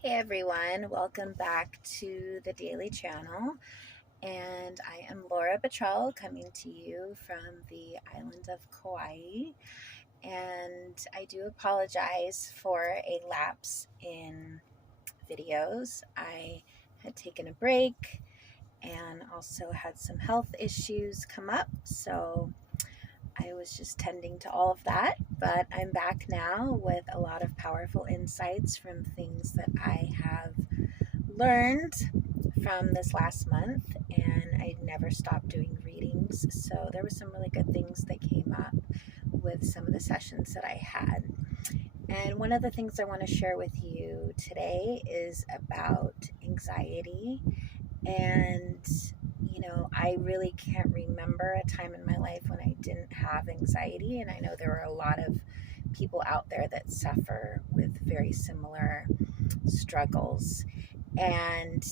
Hey everyone, welcome back to the Daily Channel. And I am Laura Bottrell coming to you from the island of Kauai. And I do apologize for a lapse in videos. I had taken a break and also had some health issues come up. So I was just tending to all of that, but I'm back now with a lot of powerful insights from things that I have learned from this last month, and I never stopped doing readings. So there were some really good things that came up with some of the sessions that I had. And one of the things I want to share with you today is about anxiety. And, I really can't remember a time in my life when I didn't have anxiety. And I know there are a lot of people out there that suffer with very similar struggles. And,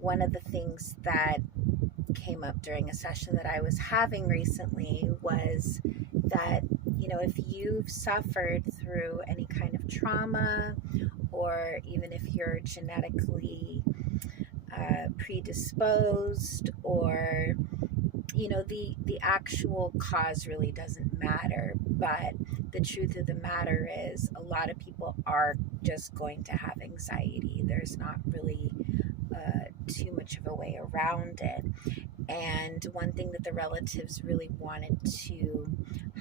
one of the things that came up during a session that I was having recently was that, if you've suffered through any kind of trauma, or even if you're genetically predisposed, or the actual cause really doesn't matter, but the truth of the matter is a lot of people are just going to have anxiety. There's not really too much of a way around it. And one thing that the relatives really wanted to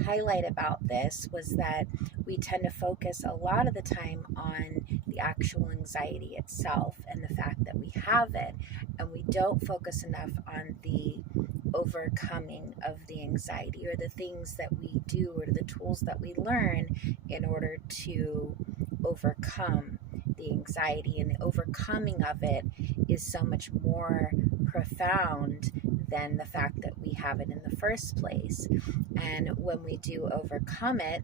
highlight about this was that we tend to focus a lot of the time on the actual anxiety itself and the fact that we have it, and we don't focus enough on the overcoming of the anxiety, or the things that we do, or the tools that we learn in order to overcome the anxiety. And the overcoming of it is so much more profound than the fact that we have it in the first place. And when we do overcome it,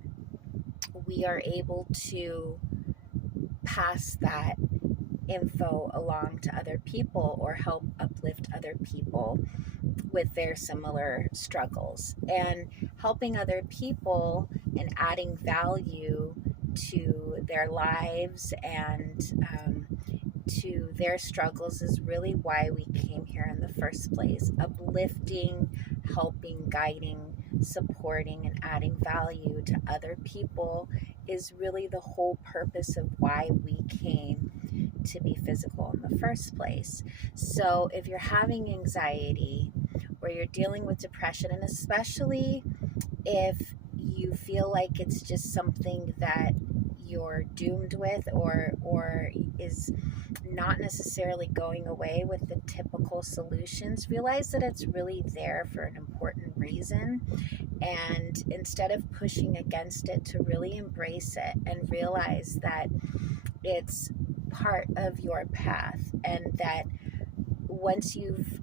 we are able to pass that info along to other people, or help uplift other people with their similar struggles. And helping other people and adding value to their lives and to their struggles is really why we came here in the first place. Uplifting, helping, guiding, supporting, and adding value to other people is really the whole purpose of why we came to be physical in the first place. So if you're having anxiety, or you're dealing with depression, and especially if you feel like it's just something that you're doomed with, or is not necessarily going away with the typical solutions, realize that it's really there for an important reason. And instead of pushing against it, to really embrace it and realize that it's part of your path, and that once you've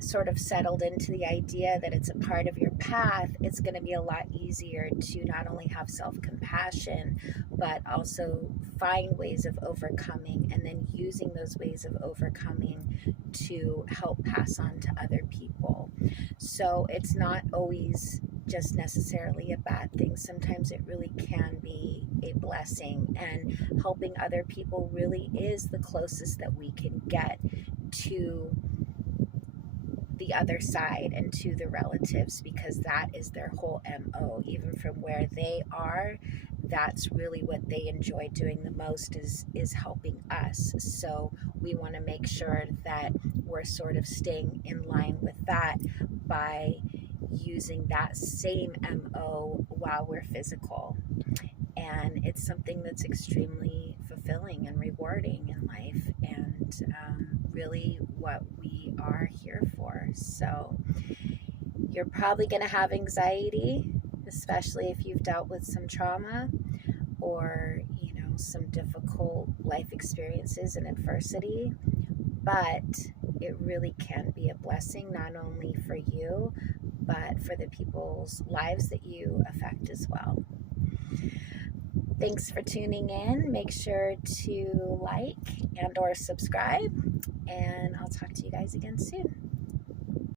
sort of settled into the idea that it's a part of your path, it's going to be a lot easier to not only have self-compassion, but also find ways of overcoming, and then using those ways of overcoming to help pass on to other people. So it's not always just necessarily a bad thing. Sometimes it really can be a blessing, and helping other people really is the closest that we can get to the other side and to the relatives, because that is their whole MO. Even from where they are, that's really what they enjoy doing the most, is helping us. So we want to make sure that we're sort of staying in line with that by using that same MO while we're physical. And it's something that's extremely fulfilling and rewarding in life, and really what we are here for. So you're probably going to have anxiety, especially if you've dealt with some trauma, or some difficult life experiences and adversity, but it really can be a blessing, not only for you, but for the people's lives that you affect as well. Thanks for tuning in. Make sure to like and or subscribe, and I'll talk to you guys again soon.